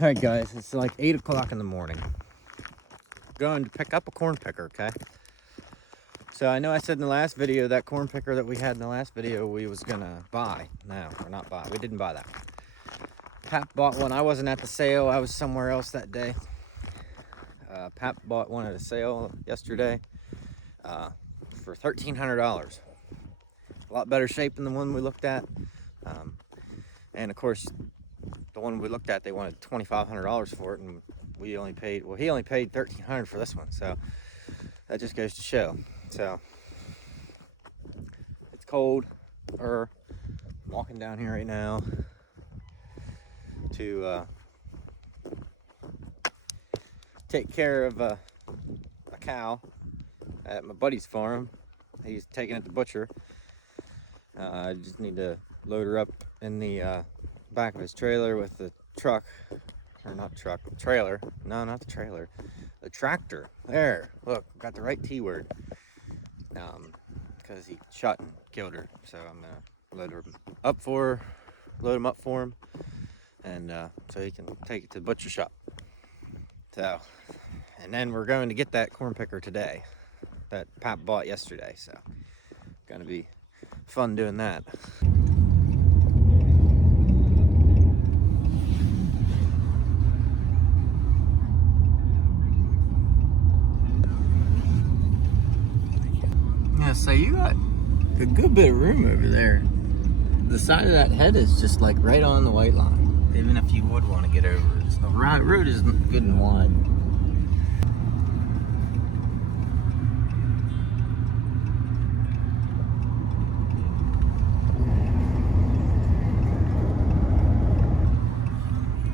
Alright guys, it's like 8 o'clock in the morning. Going to pick up a corn picker, okay? So I know I said in the last video that corn picker that we had in the last video we was gonna buy. No, we're not buy. We didn't buy that. Pap bought one. I wasn't at the sale. I was somewhere else that day. Pap bought one at a sale yesterday for $1,300. A lot better shape than the one we looked at. And of course, the one we looked at, they wanted $2,500 for it, and we only paid, well, he only paid $1,300 for this one, so that just goes to show. So it's cold. I'm walking down here right now to take care of a cow at my buddy's farm. He's taking it to butcher. I just need to load her up in the back of his trailer with the truck, or not truck, trailer. No, not the trailer, the tractor. There, look, got the right T word. Because he shot and killed her, so I'm gonna load him up for him, and so he can take it to the butcher shop. So, and then we're going to get that corn picker today that Pap bought yesterday. So, gonna be fun doing that. Yeah, so you got a good bit of room over there. The side of that head is just like right on the white line, even if you would want to get over it. So the road is good and wide.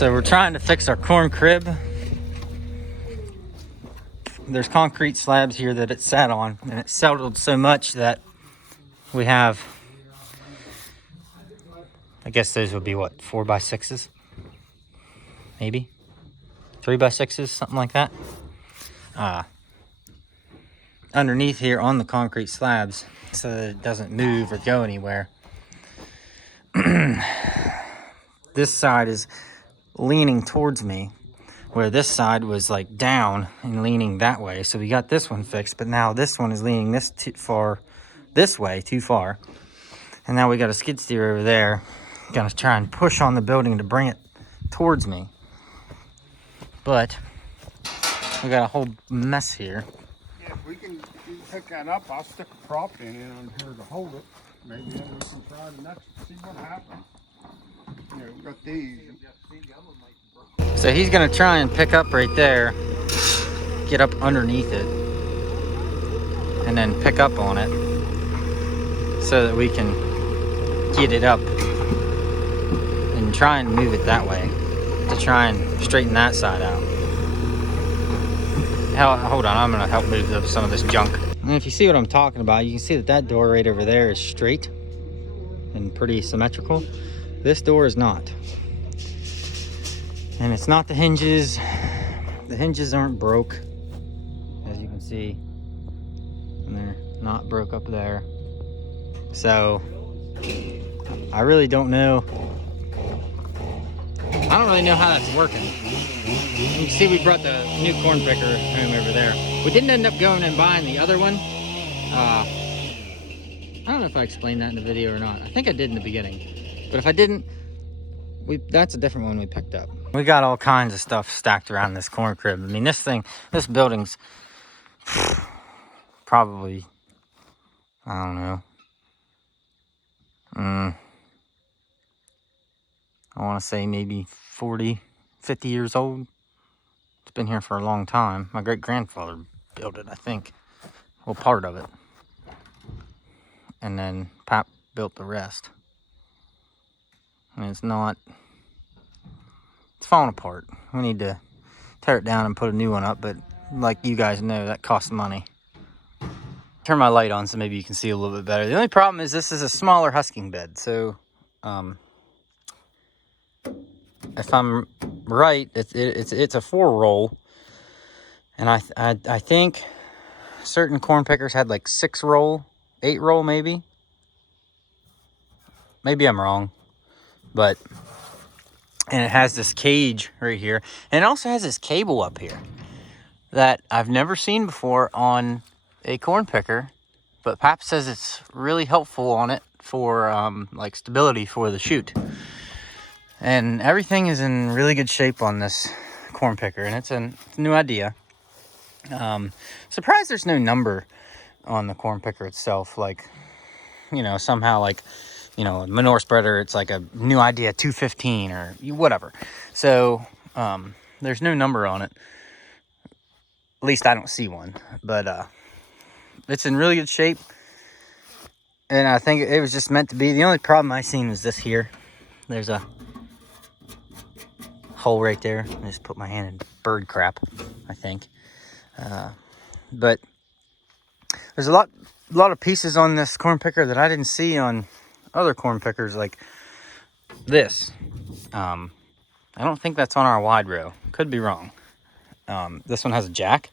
So we're trying to fix our corn crib. There's concrete slabs here that it sat on, and it settled so much that we have, I guess those would be what, 4x6s? Maybe 3x6s, something like that. Underneath here on the concrete slabs, so that it doesn't move or go anywhere. This side is leaning towards me, where this side was like down and leaning that way. So we got this one fixed, but now this one is leaning this way too far. And now we got a skid steer over there. Gonna try and push on the building to bring it towards me. But we got a whole mess here. Yeah, if we can pick that up, I'll stick a prop in it on here to hold it. Maybe then we can try the next, see what happens. You know, we've got these. So he's gonna try and pick up right there, get up underneath it, and then pick up on it so that we can get it up and try and move it that way to try and straighten that side out. Hold on, I'm gonna help move up some of this junk. And if you see what I'm talking about, you can see that that door right over there is straight and pretty symmetrical. This door is not. And it's not the hinges. The hinges aren't broke, as you can see. And they're not broke up there. So, I really don't know. I don't really know how that's working. You can see we brought the new corn picker home over there. We didn't end up going and buying the other one. I don't know if I explained that in the video or not. I think I did in the beginning. But if I didn't, that's a different one we picked up. We got all kinds of stuff stacked around this corn crib. I mean, this building's probably, I don't know. I want to say maybe 40, 50 years old. It's been here for a long time. My great-grandfather built it, I think. Well, part of it. And then Pap built the rest. And it's falling apart. We need to tear it down and put a new one up, but like you guys know, that costs money. Turn my light on so maybe you can see a little bit better. The only problem is this is a smaller husking bed, so if I'm right, it's a 4-roll, and I think certain corn pickers had like 6-roll, 8-roll maybe. Maybe I'm wrong, but And it has this cage right here. And it also has this cable up here that I've never seen before on a corn picker. But Pap says it's really helpful on it for like stability for the chute. And everything is in really good shape on this corn picker. And it's a new idea. Surprised there's no number on the corn picker itself. Like, you know, somehow like, you know, manure spreader, it's like a new idea 215 or whatever. So there's no number on it. At least I don't see one. But it's in really good shape. And I think it was just meant to be. The only problem I seen was this here. There's a hole right there. I just put my hand in bird crap, I think. But there's a lot of pieces on this corn picker that I didn't see on other corn pickers like this. I don't think that's on our wide row. Could be wrong. This one has a jack,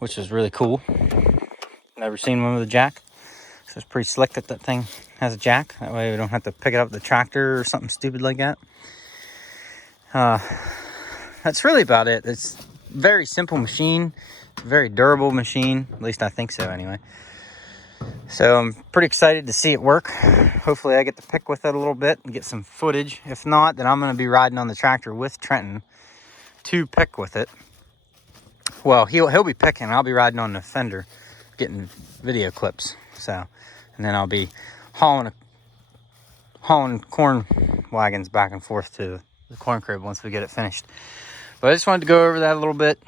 which is really cool. Never seen one with a jack. So it's pretty slick that that thing has a jack. That way we don't have to pick it up with the tractor or something stupid like that. That's really about it. It's a very simple machine. Very durable machine. At least I think so anyway. So I'm pretty excited to see it work. Hopefully I get to pick with it a little bit and get some footage. If not, then I'm going to be riding on the tractor with Trenton to pick with it. Well, he'll be picking. I'll be riding on the fender getting video clips. So, and then I'll be hauling corn wagons back and forth to the corn crib once we get it finished. But I just wanted to go over that a little bit.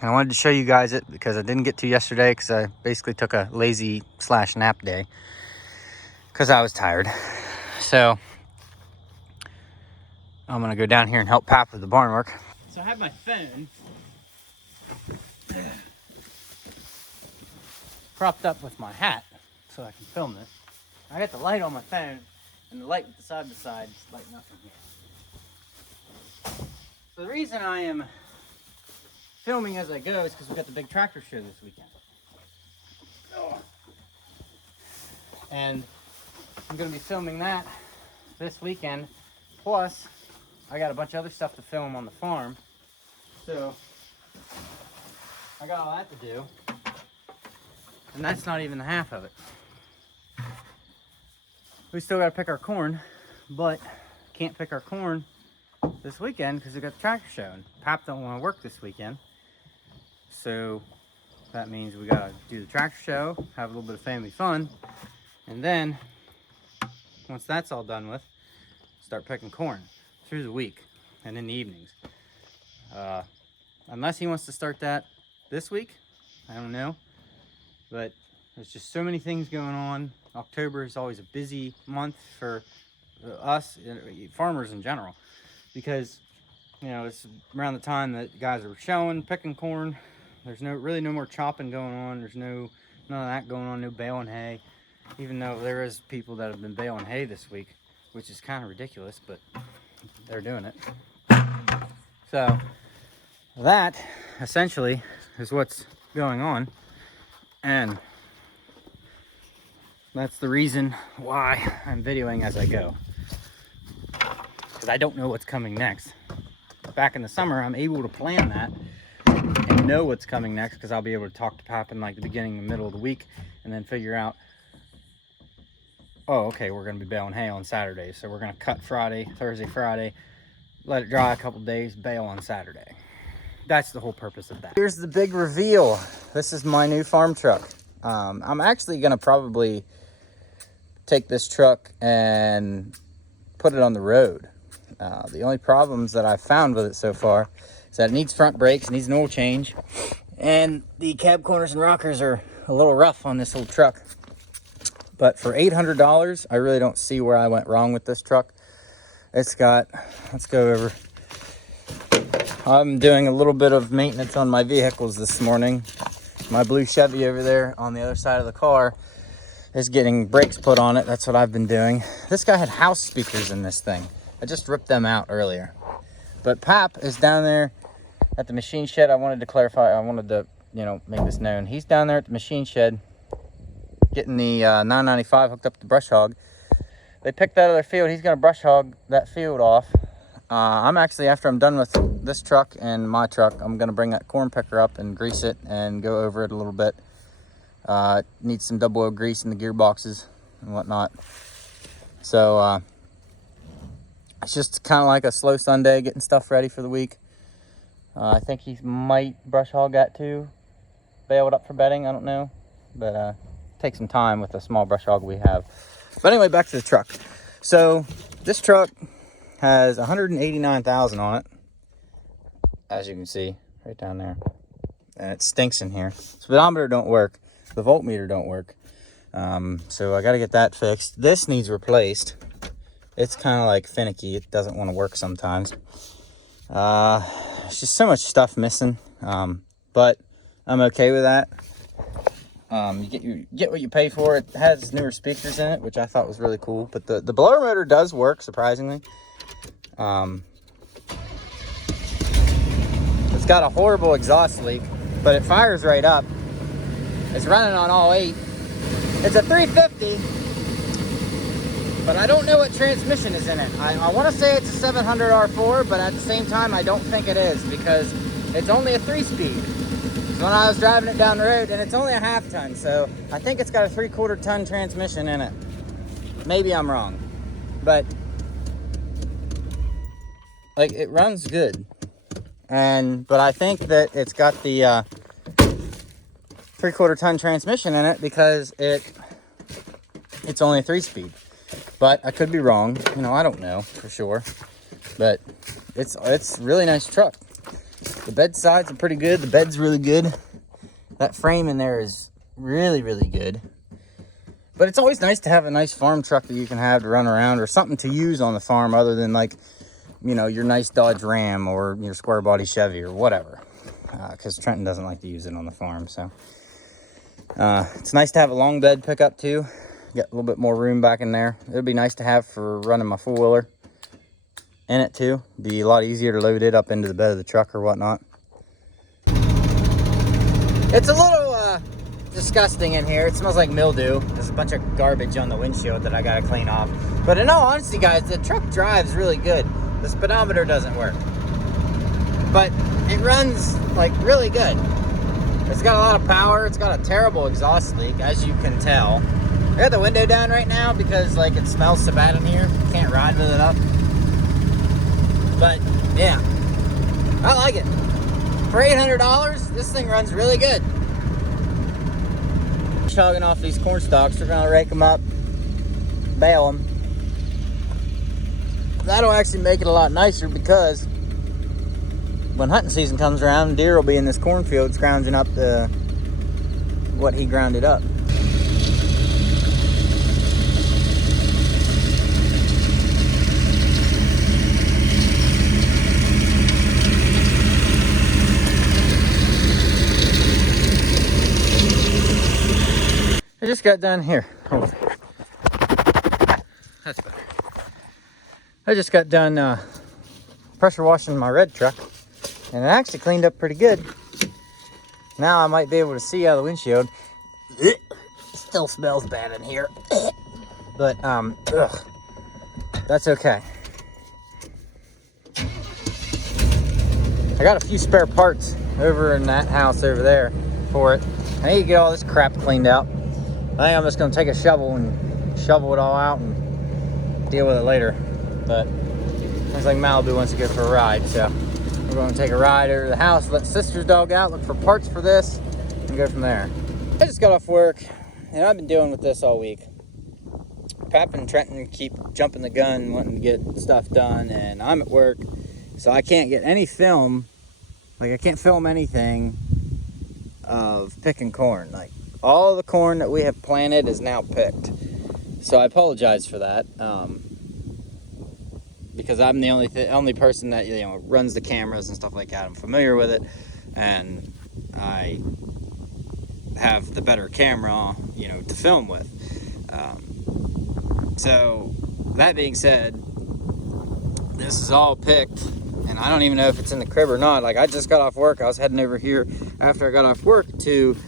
And I wanted to show you guys it because I didn't get to yesterday because I basically took a lazy / nap day because I was tired. So I'm going to go down here and help Pap with the barn work. So I have my phone propped up with my hat so I can film it. I got the light on my phone and the light with the side by side is lighting up from here. So the reason I am filming as I go is because we got the big tractor show this weekend. And I'm going to be filming that this weekend. Plus, I got a bunch of other stuff to film on the farm. So, I got all that to do. And that's not even the half of it. We still got to pick our corn, but can't pick our corn this weekend because we got the tractor show. And Pap don't want to work this weekend. So that means we gotta do the tractor show, have a little bit of family fun, and then once that's all done with, start picking corn through the week and in the evenings. Unless he wants to start that this week, I don't know. But there's just so many things going on. October is always a busy month for us, farmers in general, because you know it's around the time that guys are showing, picking corn. There's really no more chopping going on. There's none of that going on, no baling hay. Even though there is people that have been baling hay this week, which is kind of ridiculous, but they're doing it. So that essentially is what's going on. And that's the reason why I'm videoing as I go. Because I don't know what's coming next. Back in the summer, I'm able to plan that and know what's coming next because I'll be able to talk to Pap in like the beginning and middle of the week and then figure out, oh, okay, we're going to be baling hay on Saturday. So we're going to cut Thursday, Friday, let it dry a couple days, bale on Saturday. That's the whole purpose of that. Here's the big reveal. This is my new farm truck. I'm actually going to probably take this truck and put it on the road. The only problems that I've found with it so far is that it needs front brakes, needs an oil change, and the cab corners and rockers are a little rough on this little truck. But for $800, I really don't see where I went wrong with this truck. It's got, let's go over. I'm doing a little bit of maintenance on my vehicles this morning. My blue Chevy over there on the other side of the car is getting brakes put on it. That's what I've been doing. This guy had house speakers in this thing. I just ripped them out earlier. But Pap is down there at the machine shed. I wanted to clarify, I wanted to, make this known. He's down there at the machine shed getting the 995 hooked up to brush hog. They picked that other field. He's going to brush hog that field off. I'm actually, after I'm done with this truck and my truck, I'm going to bring that corn picker up and grease it and go over it a little bit. It needs some double O grease in the gearboxes and whatnot. So it's just kind of like a slow Sunday, getting stuff ready for the week. I think he might brush hog that too, bale it up for bedding, I don't know. But take some time with the small brush hog we have. But anyway, back to the truck. So this truck has 189,000 on it, as you can see right down there, and it stinks in here. Speedometer don't work, the voltmeter don't work, so I got to get that fixed. This needs replaced. It's kind of like finicky. It doesn't want to work sometimes. It's just so much stuff missing, but I'm okay with that. You get what you pay for. It has newer speakers in it, which I thought was really cool. But the blower motor does work, surprisingly. It's got a horrible exhaust leak, but it fires right up. It's running on all 8. It's a 350, but I don't know what transmission is in it. I want to say it's a 700 R4, but at the same time, I don't think it is, because it's only a 3-speed. So when I was driving it down the road, and it's only a half ton, so I think it's got a 3/4 ton transmission in it. Maybe I'm wrong, but like, it runs good. But I think that it's got the 3/4 ton transmission in it because it's only a 3-speed. But I could be wrong. You know, I don't know for sure. But it's a really nice truck. The bed sides are pretty good. The bed's really good. That frame in there is really, really good. But it's always nice to have a nice farm truck that you can have to run around, or something to use on the farm other than, like, you know, your nice Dodge Ram or your square body Chevy or whatever. Because Trenton doesn't like to use it on the farm. So it's nice to have a long bed pickup too. Get a little bit more room back in there. It would be nice to have for running my 4-wheeler in it too. Be a lot easier to load it up into the bed of the truck or whatnot. It's a little disgusting in here. It smells like mildew. There's a bunch of garbage on the windshield that I gotta clean off. But in all honesty, guys, the truck drives really good. The speedometer doesn't work, but it runs like really good. It's got a lot of power. It's got a terrible exhaust leak, as you can tell. I got the window down right now because, like, it smells so bad in here. Can't ride with it up. But yeah, I like it. For $800, this thing runs really good. Chugging off these corn stalks. We're gonna rake them up, bale them. That'll actually make it a lot nicer, because when hunting season comes around, deer will be in this cornfield scrounging up what he grounded up. I just got done here. Hold on. That's better. I just got done pressure washing my red truck, and it actually cleaned up pretty good. Now I might be able to see out of the windshield. It still smells bad in here, but that's okay. I got a few spare parts over in that house over there for it. I need to get all this crap cleaned out. I think I'm just gonna take a shovel and shovel it all out and deal with it later. But looks like Malibu wants to go for a ride, so we're going to take a ride over to the house, let sister's dog out, look for parts for this, and go from there. I just got off work, and I've been dealing with this all week. Pap and Trenton keep jumping the gun, wanting to get stuff done, and I'm at work, so I can't get any film. Like, I can't film anything of picking corn. Like, all the corn that we have planted is now picked. So I apologize for that. Because I'm the only person that, you know, runs the cameras and stuff like that. I'm familiar with it, and I have the better camera, you know, to film with. So that being said, this is all picked, and I don't even know if it's in the crib or not. Like, I just got off work. I was heading over here after I got off work to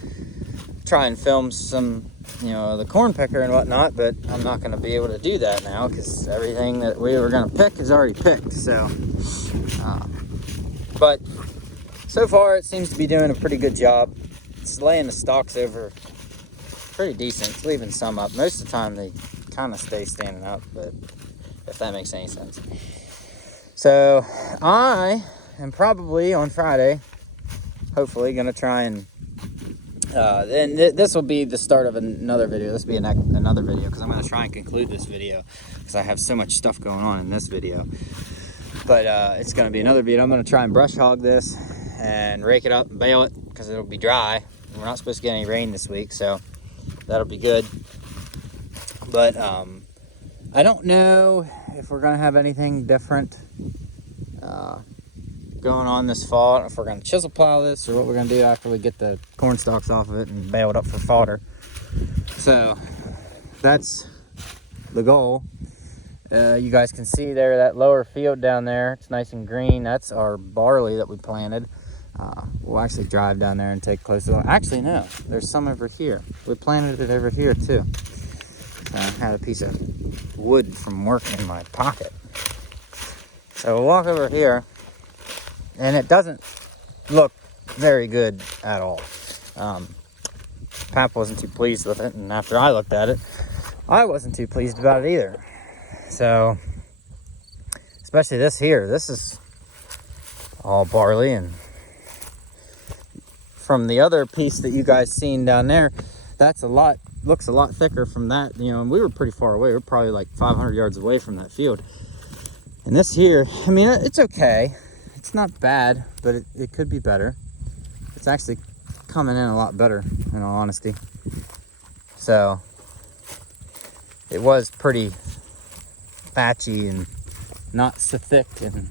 try and film some you know, the corn picker and whatnot, but I'm not going to be able to do that now because everything that we were going to pick is already picked. So, but so far it seems to be doing a pretty good job. It's laying the stalks over pretty decent. It's leaving some up. Most of the time they kind of stay standing up, but if that makes any sense. So I am probably on Friday, hopefully going to try and then this will be the start of another video. This will be another video because I'm going to try and conclude this video because I have so much stuff going on in this video. But it's going to be another video. I'm going to try and brush hog this and rake it up and bale it because it'll be dry. We're not supposed to get any rain this week, so that'll be good. But I don't know if we're going to have anything different going on this fall. I don't know if we're going to chisel plow this or what we're going to do after we get the corn stalks off of it and bale it up for fodder. So that's the goal. You guys can see there that lower field down there. It's nice and green. That's our barley that we planted. We'll actually drive down there and take a closer look. Actually, no, there's some over here. We planted it over here too. I had a piece of wood from work in my pocket. So we'll walk over here. And it doesn't look very good at all. Pap wasn't too pleased with it, and after I looked at it, I wasn't too pleased about it either. So, especially this here, this is all barley, and from the other piece that you guys seen down there, that's looks a lot thicker from that, you know, and we were pretty far away. We were probably like 500 yards away from that field. And this here, I mean, it's okay. It's not bad, but it could be better. It's actually coming in a lot better, in all honesty. So, it was pretty patchy and not so thick and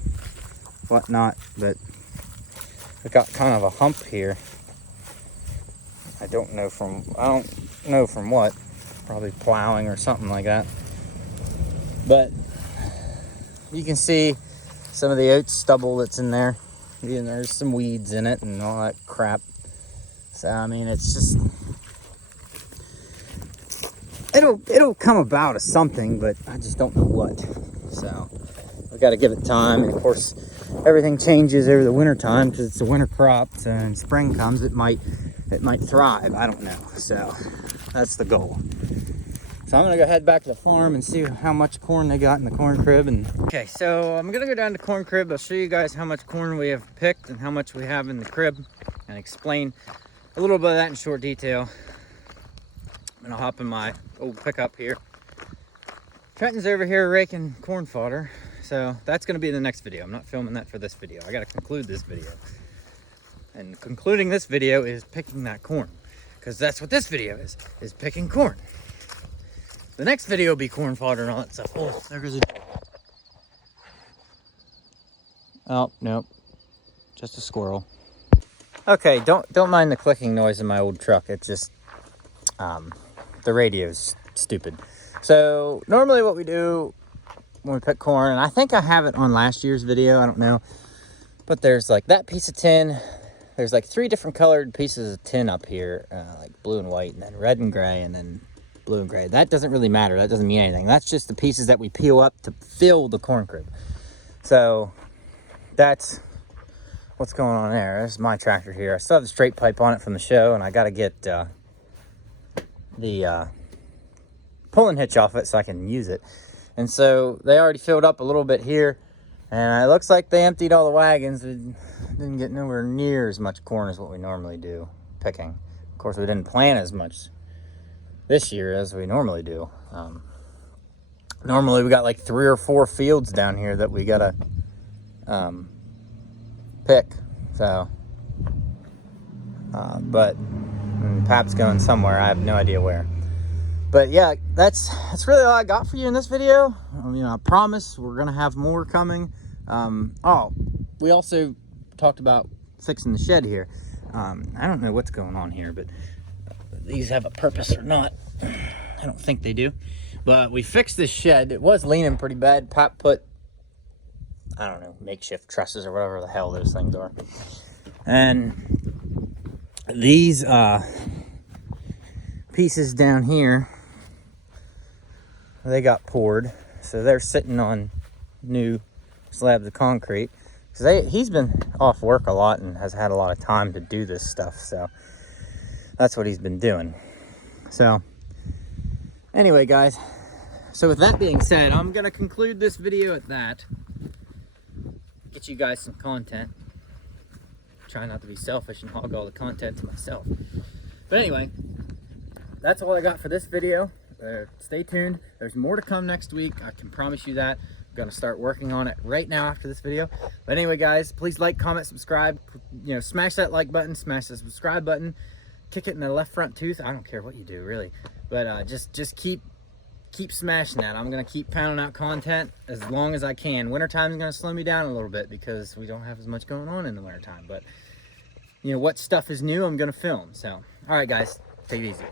whatnot, but it got kind of a hump here. I don't know from what. Probably plowing or something like that. But you can see some of the oat stubble that's in there. And there's some weeds in it and all that crap. So I mean, it's just it'll come about as something, but I just don't know what. So we got to give it time. And of course, everything changes over the winter time because it's a winter crop. So when spring comes, it might thrive. I don't know. So that's the goal. So I'm gonna go head back to the farm and see how much corn they got in the corn crib. And okay, so I'm gonna go down to the corn crib. I'll show you guys how much corn we have picked and how much we have in the crib, and explain a little bit of that in short detail. I'm gonna hop in my old pickup here. Trenton's over here raking corn fodder, so that's gonna be the next video. I'm not filming that for this video. I gotta conclude this video, and concluding this video is picking that corn, because that's what this video is picking corn. The next video will be corn fodder and all that stuff. Oh, there goes a... Oh, nope. Just a squirrel. Okay, don't mind the clicking noise in my old truck. It's just, the radio's stupid. So, normally what we do when we pick corn, and I think I have it on last year's video, I don't know. But there's like that piece of tin. There's like 3 different colored pieces of tin up here, like blue and white, and then red and gray, and then blue and gray. That doesn't really matter. That doesn't mean anything. That's just the pieces that we peel up to fill the corn crib. So that's what's going on there. This is my tractor here. I still have the straight pipe on it from the show, and I got to get the pulling hitch off it so I can use it. And so they already filled up a little bit here, and it looks like they emptied all the wagons. We didn't get nowhere near as much corn as what we normally do picking. Of course, we didn't plant as much this year as we normally do. Normally we got like 3 or 4 fields down here that we gotta pick. So but Pap's going somewhere. I have no idea where. But yeah, that's really all I got for you in this video. You know, I promise we're gonna have more coming. Oh, we also talked about fixing the shed here. I don't know what's going on here, but these have a purpose or not. I don't think they do. But we fixed this shed. It was leaning pretty bad. Pop put, I don't know, makeshift trusses or whatever the hell those things are. And these, pieces down here, they got poured. So they're sitting on new slabs of concrete. Because he's been off work a lot and has had a lot of time to do this stuff. So that's what he's been doing. So anyway, guys. So with that being said, I'm going to conclude this video at that. Get you guys some content. Try not to be selfish and hog all the content to myself. But anyway, that's all I got for this video. Stay tuned. There's more to come next week. I can promise you that. I'm going to start working on it right now after this video. But anyway, guys, please like, comment, subscribe. You know, smash that like button, smash the subscribe button. Kick it in the left front tooth. I don't care what you do, really. But just keep smashing that. I'm gonna keep pounding out content as long as I can. Wintertime is gonna slow me down a little bit because we don't have as much going on in the wintertime. But you know what stuff is new, I'm gonna film. So all right, guys, take it easy.